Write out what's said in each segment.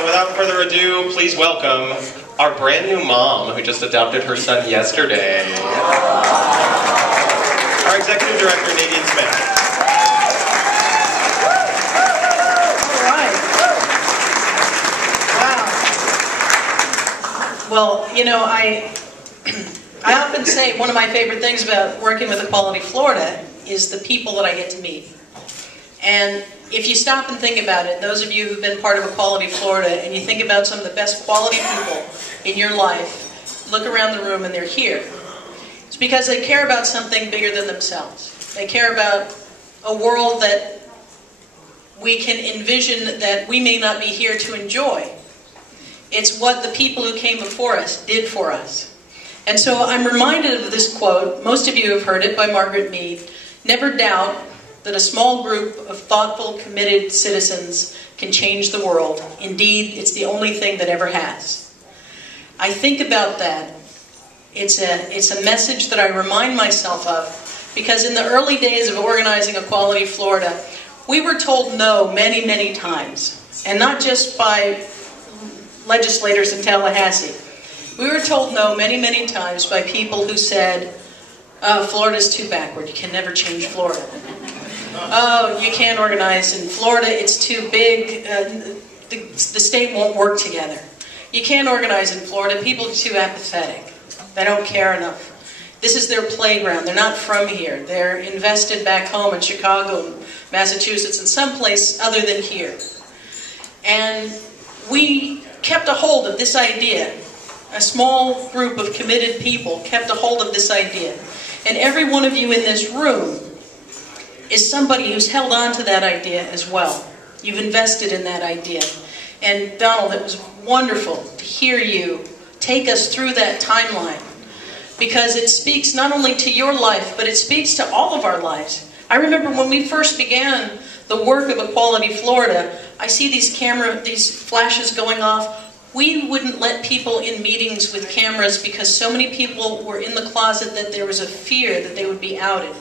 Without further ado, please welcome our brand new mom who just adopted her son yesterday. Our Executive Director, Nadine Smith. All right. Wow. Well, you know, I often say one of my favorite things about working with Equality Florida is the people that I get to meet. And if you stop and think about it, those of you who've been part of Equality Florida, and you think about some of the best quality people in your life, look around the room and they're here. It's because they care about something bigger than themselves. They care about a world that we can envision that we may not be here to enjoy. It's what the people who came before us did for us. And so I'm reminded of this quote, most of you have heard it, by Margaret Mead: "Never doubt that a small group of thoughtful, committed citizens can change the world. Indeed, it's the only thing that ever has." I think about that. It's a message that I remind myself of, because in the early days of organizing Equality Florida, we were told no many, many times, and not just by legislators in Tallahassee. We were told no many, many times by people who said, "Oh, Florida's too backward, you can never change Florida. Oh, you can't organize in Florida, it's too big, the state won't work together. You can't organize in Florida, people are too apathetic. They don't care enough. This is their playground, they're not from here. They're invested back home in Chicago, Massachusetts, and someplace other than here." And we kept a hold of this idea. A small group of committed people kept a hold of this idea. And every one of you in this room is somebody who's held on to that idea as well. You've invested in that idea. And Donald, it was wonderful to hear you take us through that timeline, because it speaks not only to your life, but it speaks to all of our lives. I remember when we first began the work of Equality Florida, I see these flashes going off. We wouldn't let people in meetings with cameras because so many people were in the closet that there was a fear that they would be outed.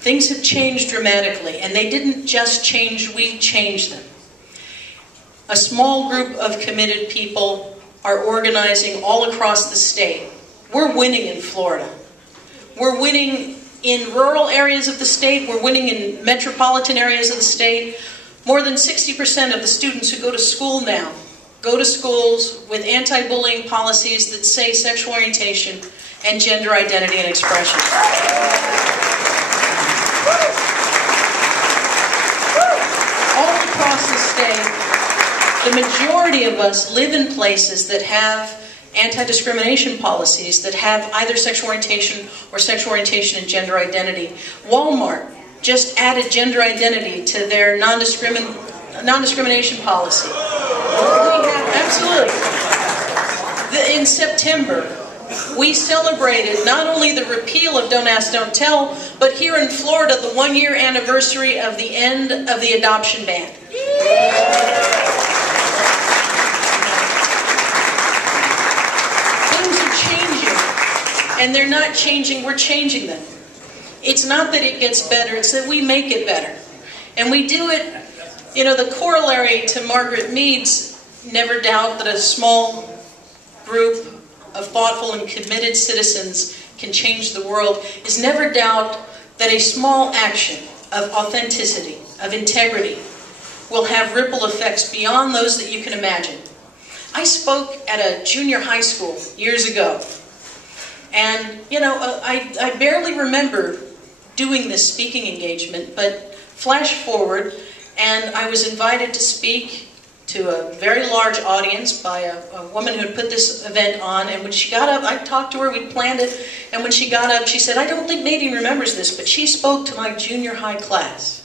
Things have changed dramatically, and they didn't just change, we changed them. A small group of committed people are organizing all across the state. We're winning in Florida. We're winning in rural areas of the state. We're winning in metropolitan areas of the state. More than 60% of the students who go to school now go to schools with anti-bullying policies that say sexual orientation and gender identity and expression. All across the state, the majority of us live in places that have anti-discrimination policies that have either sexual orientation or sexual orientation and gender identity. Walmart just added gender identity to their non-discrimination policy. Absolutely. In September, we celebrated not only the repeal of Don't Ask, Don't Tell, but here in Florida, the one-year anniversary of the end of the adoption ban. Things are changing, and they're not changing, we're changing them. It's not that it gets better, it's that we make it better. And we do it, you know, the corollary to Margaret Mead's "Never doubt that a small group of thoughtful and committed citizens can change the world" is never doubt that a small action of authenticity, of integrity, will have ripple effects beyond those that you can imagine. I spoke at a junior high school years ago, and you know, I barely remember doing this speaking engagement, but flash forward, and I was invited to speak to a very large audience by a woman who had put this event on, and when she got up, I talked to her, we planned it, and when she got up, she said, "I don't think Nadine remembers this, but she spoke to my junior high class,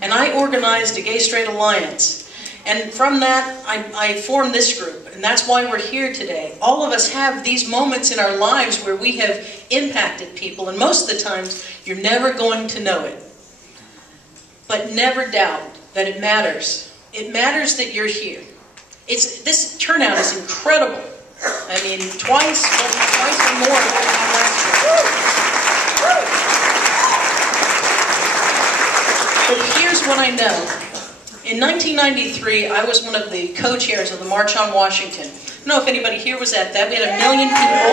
and I organized a gay-straight alliance, and from that, I formed this group, and that's why we're here today." All of us have these moments in our lives where we have impacted people, and most of the times, you're never going to know it. But never doubt that it matters. It matters that you're here. This turnout is incredible. I mean, twice or more than we had last year. But here's what I know. In 1993, I was one of the co-chairs of the March on Washington. I don't know if anybody here was at that. We had 1 million people.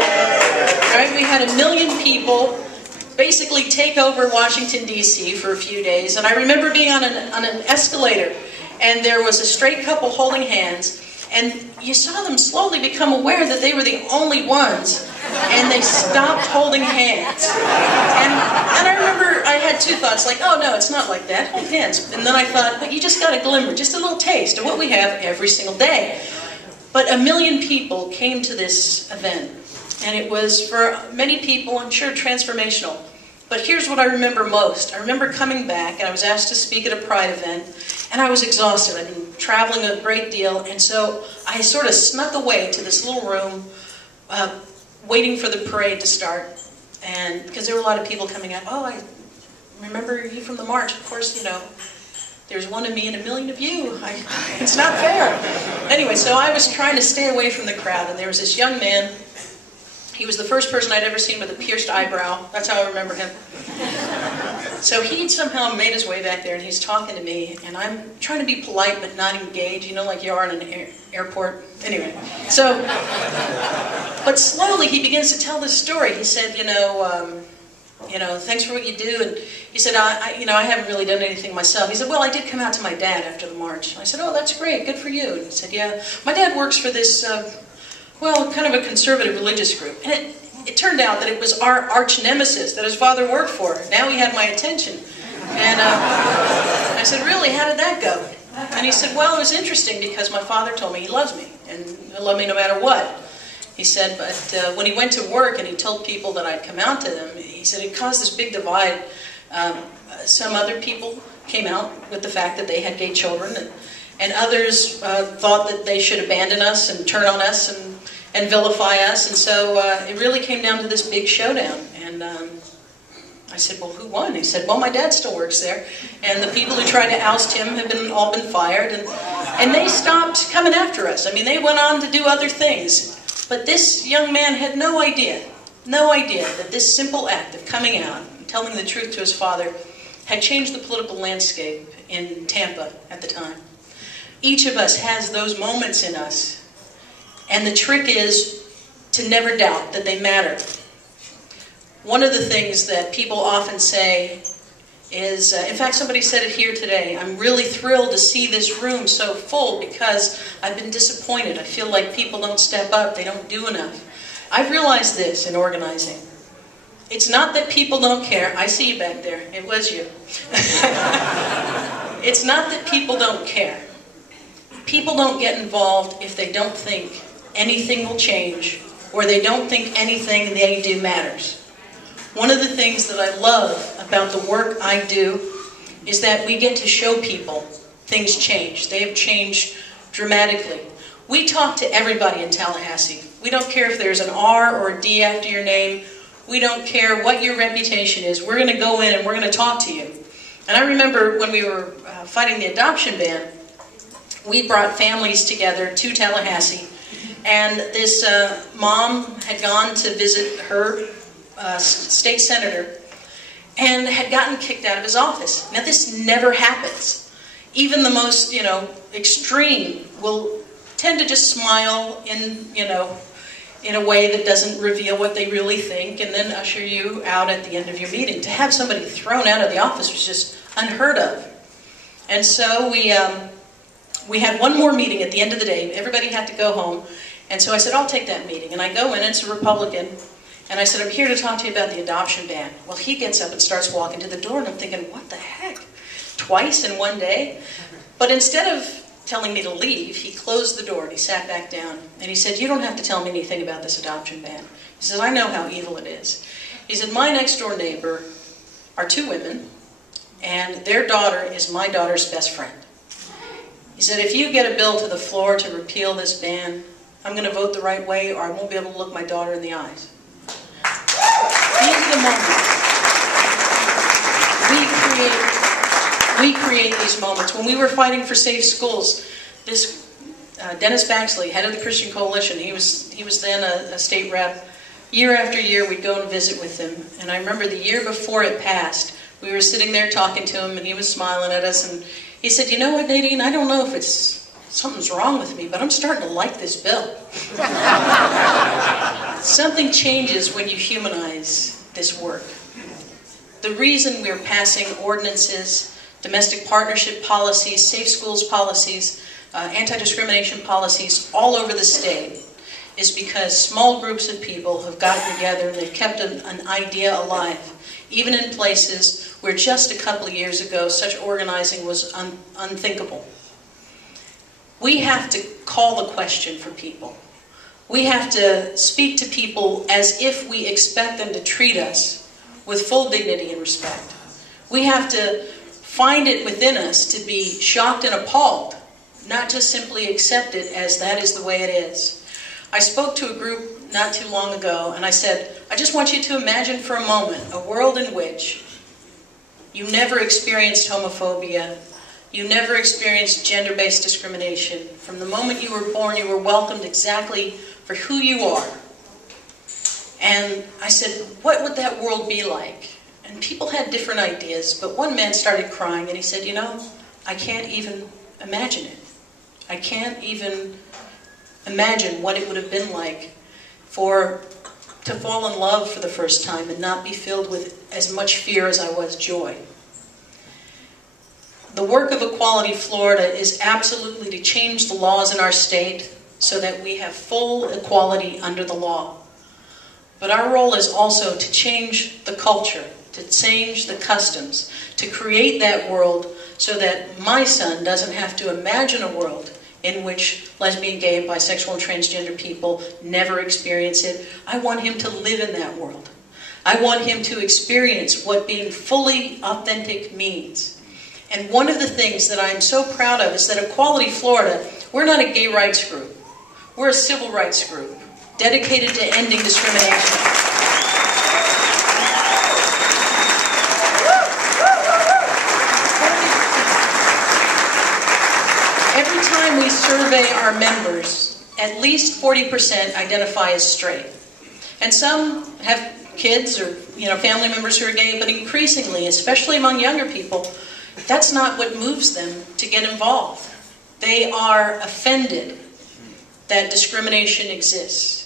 Right? We had 1 million people basically take over Washington, D.C. for a few days. And I remember being on an escalator, and there was a straight couple holding hands, and you saw them slowly become aware that they were the only ones, and they stopped holding hands. And I remember I had two thoughts, like, oh no, it's not like that, hold hands. And then I thought, but you just got a glimmer, just a little taste of what we have every single day. But 1 million people came to this event, and it was, for many people, I'm sure, transformational. But here's what I remember most. I remember coming back, and I was asked to speak at a Pride event, and I was exhausted. I'd been traveling a great deal, and so I sort of snuck away to this little room, waiting for the parade to start. And because there were a lot of people coming up, oh, I remember you from the march. Of course, you know, there's one of me and 1 million of you. It's not fair. Anyway, so I was trying to stay away from the crowd, and there was this young man. He was the first person I'd ever seen with a pierced eyebrow. That's how I remember him. So he'd somehow made his way back there, and he's talking to me, and I'm trying to be polite but not engage, you know, like you are in an airport. Anyway, so, but slowly he begins to tell this story. He said, you know, thanks for what you do. And he said, I haven't really done anything myself. He said, well, I did come out to my dad after the march. I said, oh, that's great, good for you. And he said, yeah, my dad works for this, well, kind of a conservative religious group. And it turned out that it was our arch nemesis that his father worked for. Now he had my attention. And I said, really, how did that go? And he said, well, it was interesting because my father told me he loves me, and he'll love me no matter what. He said, but when he went to work and he told people that I'd come out to them, he said it caused this big divide. Some other people came out with the fact that they had gay children, and others thought that they should abandon us and turn on us and vilify us. And so it really came down to this big showdown. And I said, well, who won? He said, well, my dad still works there, and the people who tried to oust him have all been fired, and they stopped coming after us. I mean, they went on to do other things. But this young man had no idea that this simple act of coming out and telling the truth to his father had changed the political landscape in Tampa at the time. Each of us has those moments in us, and the trick is to never doubt that they matter. One of the things that people often say is, in fact, somebody said it here today, I'm really thrilled to see this room so full because I've been disappointed. I feel like people don't step up, they don't do enough. I've realized this in organizing. It's not that people don't care. I see you back there. It was you. It's not that people don't care. People don't get involved if they don't think anything will change, or they don't think anything they do matters. One of the things that I love about the work I do is that we get to show people things change. They have changed dramatically. We talk to everybody in Tallahassee. We don't care if there's an R or a D after your name. We don't care what your reputation is. We're going to go in and we're going to talk to you. And I remember when we were fighting the adoption ban, we brought families together to Tallahassee. And this mom had gone to visit her state senator and had gotten kicked out of his office. Now this never happens. Even the most, extreme will tend to just smile in a way that doesn't reveal what they really think, and then usher you out at the end of your meeting. To have somebody thrown out of the office was just unheard of. And so we had one more meeting at the end of the day. Everybody had to go home. And so I said, I'll take that meeting. And I go in, it's a Republican. And I said, I'm here to talk to you about the adoption ban. Well, he gets up and starts walking to the door, and I'm thinking, what the heck? Twice in one day? But instead of telling me to leave, he closed the door and he sat back down. And he said, you don't have to tell me anything about this adoption ban. He says, I know how evil it is. He said, my next door neighbor are two women, and their daughter is my daughter's best friend. He said, if you get a bill to the floor to repeal this ban, I'm going to vote the right way, or I won't be able to look my daughter in the eyes. These are the moments. We create these moments. When we were fighting for safe schools, this Dennis Baxley, head of the Christian Coalition, he was then a state rep. Year after year, we'd go and visit with him. And I remember the year before it passed, we were sitting there talking to him, and he was smiling at us, and He said, you know what, Nadine, I don't know if something's wrong with me, but I'm starting to like this bill. Something changes when you humanize this work. The reason we're passing ordinances, domestic partnership policies, safe schools policies, anti-discrimination policies all over the state is because small groups of people have gotten together and they've kept an idea alive, even in places where just a couple of years ago such organizing was unthinkable. We have to call the question for people. We have to speak to people as if we expect them to treat us with full dignity and respect. We have to find it within us to be shocked and appalled, not just simply accept it as that is the way it is. I spoke to a group not too long ago and I said, I just want you to imagine for a moment a world in which you never experienced homophobia, you never experienced gender-based discrimination. From the moment you were born, you were welcomed exactly for who you are. And I said, what would that world be like? And people had different ideas, but one man started crying and he said, you know, I can't even imagine it. I can't even imagine what it would have been like to fall in love for the first time and not be filled with as much fear as I was joy. The work of Equality Florida is absolutely to change the laws in our state so that we have full equality under the law. But our role is also to change the culture, to change the customs, to create that world so that my son doesn't have to imagine a world in which lesbian, gay, bisexual, and transgender people never experience it. I want him to live in that world. I want him to experience what being fully authentic means. And one of the things that I'm so proud of is that Equality Florida, we're not a gay rights group. We're a civil rights group dedicated to ending discrimination. Every time we survey our members, at least 40% identify as straight. And some have kids or family members who are gay, but increasingly, especially among younger people, that's not what moves them to get involved. They are offended that discrimination exists.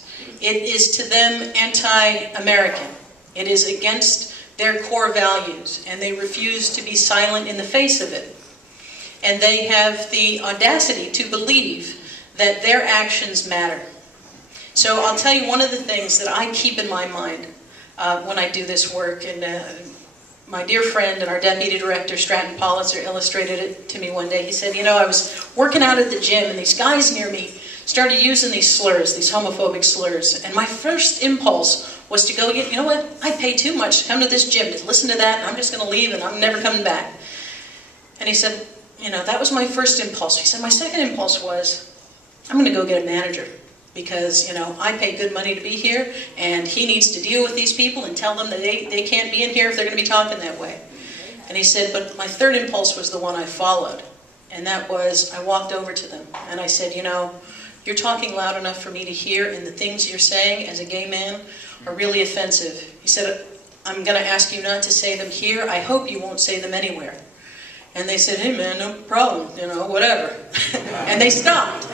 It is to them anti-American. It is against their core values, and they refuse to be silent in the face of it. And they have the audacity to believe that their actions matter. So I'll tell you one of the things that I keep in my mind when I do this work, and my dear friend and our deputy director, Stratton Politzer, illustrated it to me one day. He said, I was working out at the gym and these guys near me started using these slurs, these homophobic slurs. And my first impulse was to go, you know what, I pay too much to come to this gym to listen to that, and I'm just going to leave and I'm never coming back. And he said, that was my first impulse. He said, my second impulse was, I'm going to go get a manager. Because, I pay good money to be here, and he needs to deal with these people and tell them that they can't be in here if they're going to be talking that way. And he said, but my third impulse was the one I followed. And that was, I walked over to them, and I said, you're talking loud enough for me to hear, and the things you're saying as a gay man are really offensive. He said, I'm going to ask you not to say them here. I hope you won't say them anywhere. And they said, hey man, no problem, whatever. And they stopped.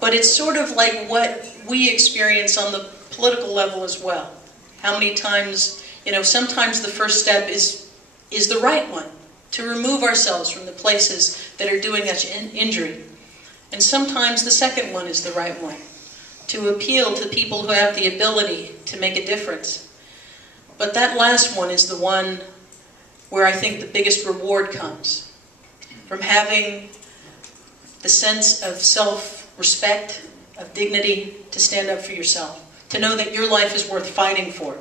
But it's sort of like what we experience on the political level as well. How many times, sometimes the first step is the right one, to remove ourselves from the places that are doing us injury. And sometimes the second one is the right one, to appeal to people who have the ability to make a difference. But that last one is the one where I think the biggest reward comes, from having the sense of self-respect, of dignity, to stand up for yourself, to know that your life is worth fighting for.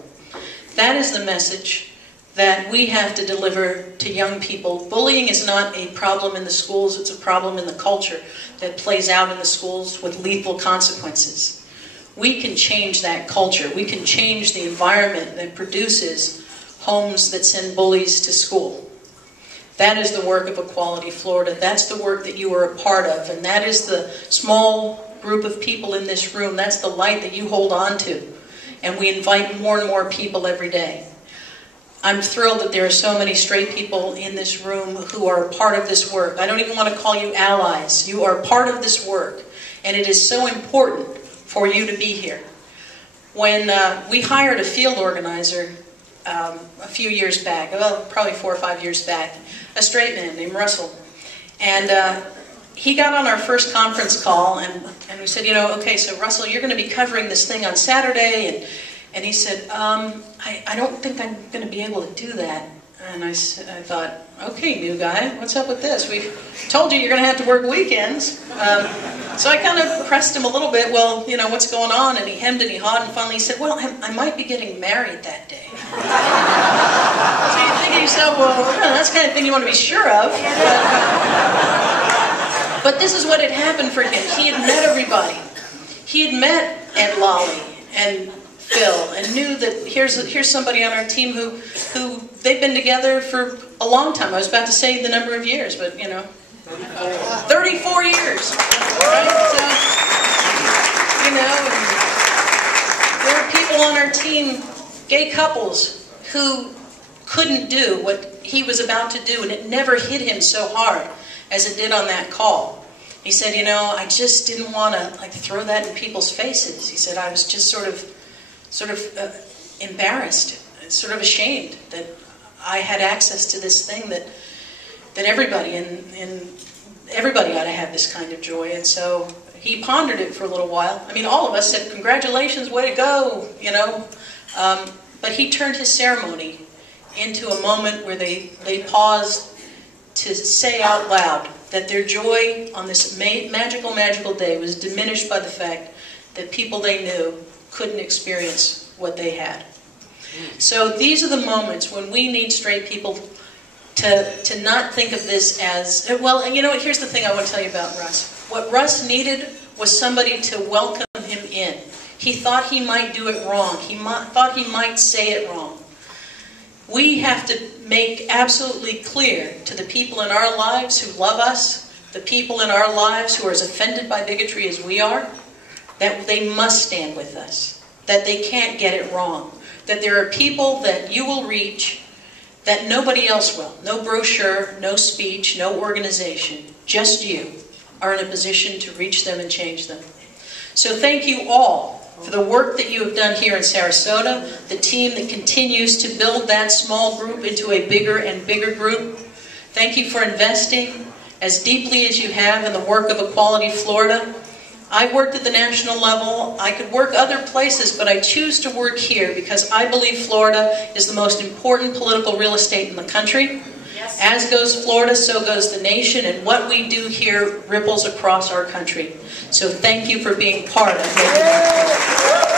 That is the message that we have to deliver to young people. Bullying is not a problem in the schools, it's a problem in the culture that plays out in the schools with lethal consequences. We can change that culture. We can change the environment that produces homes that send bullies to school. That is the work of Equality Florida. That's the work that you are a part of. And that is the small group of people in this room. That's the light that you hold on to. And we invite more and more people every day. I'm thrilled that there are so many straight people in this room who are part of this work. I don't even want to call you allies. You are part of this work, and it is so important for you to be here. When we hired a field organizer a few years back, well, probably 4 or 5 years back, a straight man named Russell, and he got on our first conference call, and we said, you know, okay, so Russell, you're going to be covering this thing on Saturday, and he said, I don't think I'm going to be able to do that. And I thought, okay, new guy, what's up with this? We told you you're going to have to work weekends. So I kind of pressed him a little bit, well, you know, what's going on? And he hemmed and he hawed, and finally he said, well, I might be getting married that day. So you think to yourself, well, that's the kind of thing you want to be sure of. But this is what had happened for him. He had met everybody. He had met Ed Lolly and Phil, and knew that here's somebody on our team who they've been together for a long time. I was about to say the number of years, but you know, 34 years. Right? So, you know, and there are people on our team, gay couples, who couldn't do what he was about to do, and it never hit him so hard as it did on that call. He said, you know, I just didn't want to like throw that in people's faces. He said, I was just sort of embarrassed, sort of ashamed that I had access to this thing that everybody and everybody ought to have this kind of joy. And so he pondered it for a little while. I mean, all of us said, congratulations, way to go, you know. But he turned his ceremony into a moment where they paused to say out loud that their joy on this magical day was diminished by the fact that people they knew couldn't experience what they had. So these are the moments when we need straight people to not think of this as, well, you know, here's the thing I want to tell you about Russ. What Russ needed was somebody to welcome him in. He thought he might do it wrong. He thought he might say it wrong. We have to make absolutely clear to the people in our lives who love us, the people in our lives who are as offended by bigotry as we are, that they must stand with us, that they can't get it wrong, that there are people that you will reach that nobody else will. No brochure, no speech, no organization, just you are in a position to reach them and change them. So thank you all for the work that you have done here in Sarasota, the team that continues to build that small group into a bigger and bigger group. Thank you for investing as deeply as you have in the work of Equality Florida. I worked at the national level. I could work other places, but I choose to work here because I believe Florida is the most important political real estate in the country. Yes. As goes Florida, so goes the nation, and what we do here ripples across our country. So thank you for being part of making that.